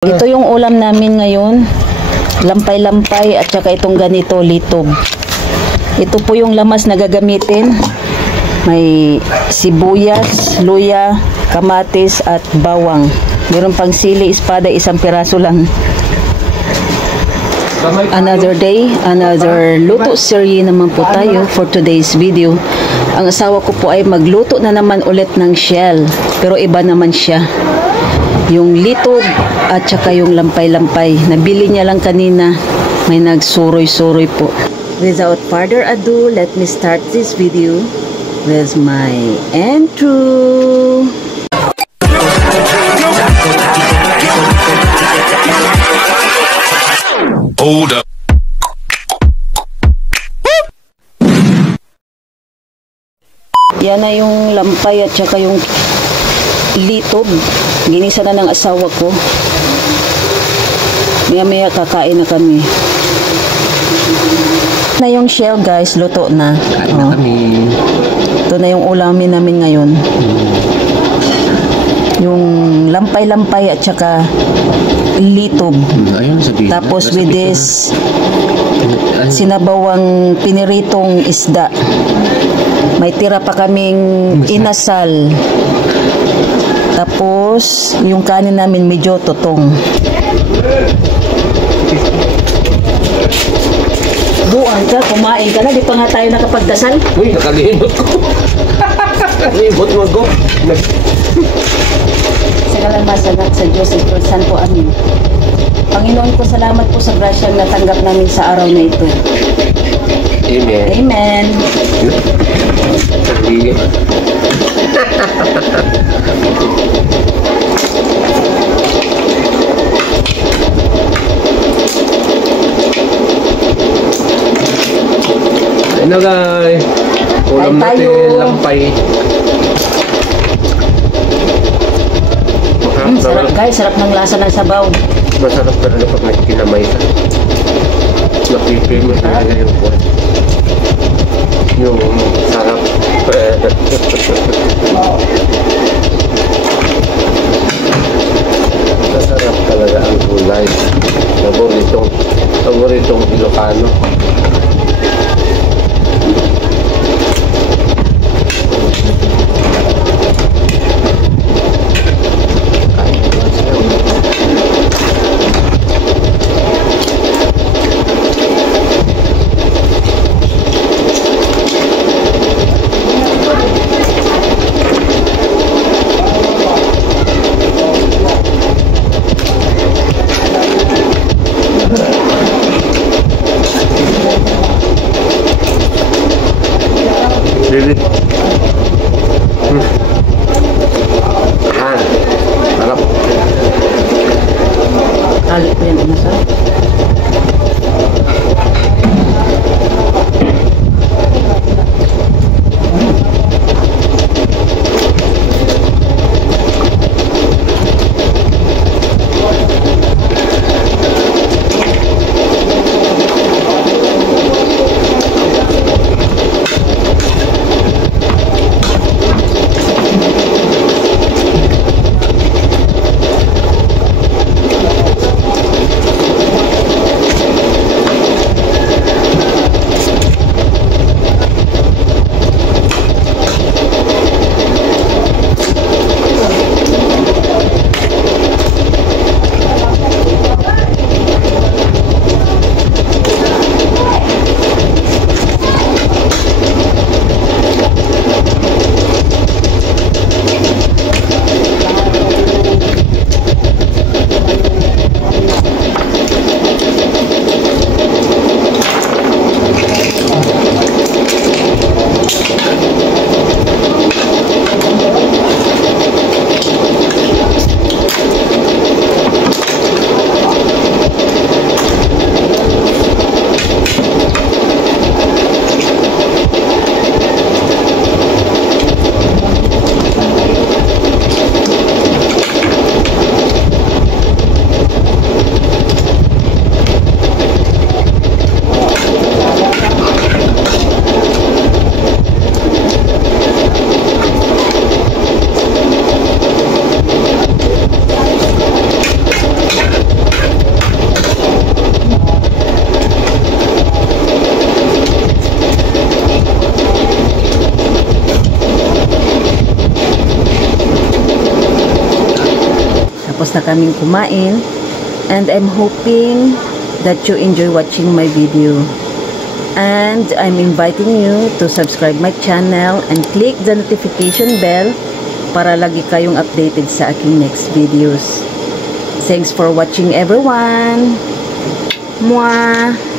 Ito yung ulam namin ngayon. Lampay-lampay at saka itong ganito, litob. Ito po yung lamas na gagamitin. May sibuyas, luya, kamatis at bawang. Meron pang sili, espada, isang piraso lang. Another day, another luto series naman po tayo for today's video. Ang asawa ko po ay magluto na naman ulit ng shell. Pero iba naman siya. Yung litob at saka yung lampay-lampay. Nabili niya lang kanina. May nagsuroy-suroy po. Without further ado, let me start this video with my intro. Hold up. Yan na yung lampay at saka yung litob. Ginisa na ng asawa ko. Maya-maya kakain na kami. Na yung shell guys, luto na. Kain na kami. Ito na yung ulamin namin ngayon. Yung lampay-lampay at saka litob. Ayun, sabihin. Tapos with this sinabawang piniritong isda. May tira pa kaming inasal. Tapos yung kanin namin medyo tutong. Buwan ka, kumain ka na. Di pa nga tayo nakapagdasal. Uy, nakalimot ko. Nakalimot mo ko. Sa ngalan masalat sa Diyos at San po, amin. Panginoon ko, salamat po sa grasyang natanggap namin sa araw na ito. Amen. Amen. Ano guys? Ulam natin, lampay. Sarap guys, sarap ng lasa ng sabaw. Masarap na rin pag may kinamay ka. Napipimos talaga yung buwan. Yung sarap. Masarap talaga ang gulay. Paboritong Ilocano. Really? Sarap. Kali ko yan, masarap. tapos na kaming kumain. And I'm hoping that you enjoy watching my video. And I'm inviting you to subscribe my channel and click the notification bell para lagi kayong updated sa aking next videos. Thanks for watching everyone. Mwah!